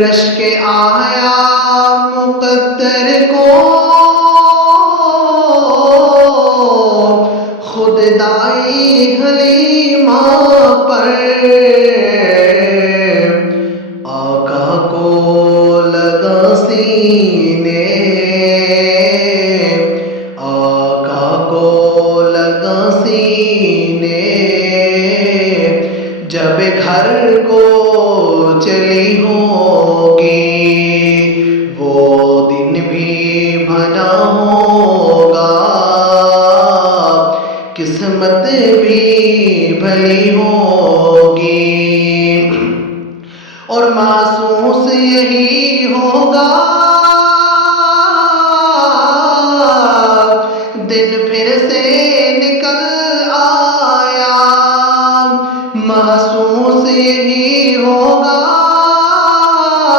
رش کے آیا مقدر کو خود دائی حلیمہ پر آقا کو لگا سینے آقا کو لگا سینے جب گھر کو چلی ہوگی وہ دن بھی بھلا ہوگا قسمت بھی بھلی ہوگی اور محسوس یہی ہوگا